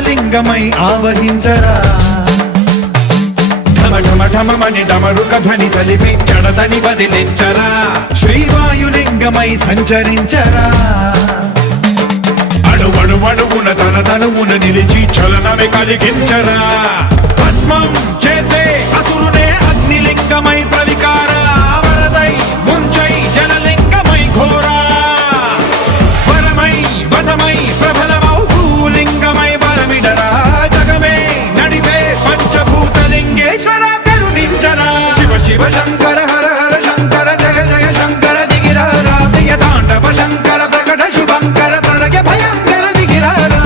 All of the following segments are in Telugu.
ఆకాశలింగమై ఆవహించరా ఢమఢమఢమని డమరుక ధ్వని సలిపి జడదని వదిలించరా శ్రీవాయులింగమై సంచరించరా అణువణువున తన తనువున నిలిచి చలనమే కలిగించరా భస్మం చేసే అసురునే అగ్నిలింగమై ప్రవికార వరదై ముంచై జలలింగమై ఘోరా వరమై వసమై ప్రబలమౌ భూలింగమై బలమిడరా జగమే నడిపే పంచభూతలింగేశ్వర కరుణించరా శివ శివ శంకర హర హర శంకర జయ జయ శంకర దిగిరారా ప్రియ తాండవ శంకర ప్రకట శుభంకర ప్రళయ భయంకర దిగిరారా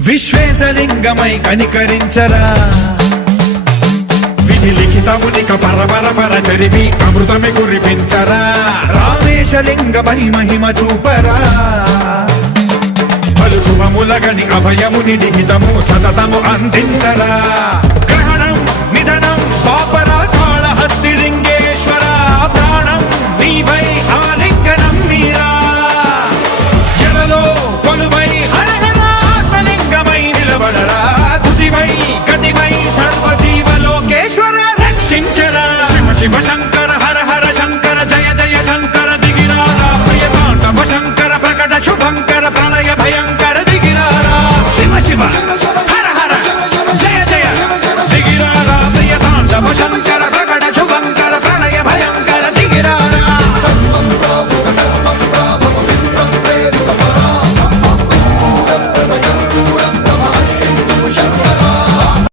విశ్వేశలింగమై కనికరించరా విధి లిఖితమునిక పరపర జరిపి అమృతమి కురిపించరా రామేశలింగమై మహిమ చూపరా పలు శుభములగని అభయముని నిహితము సతతము అందించరా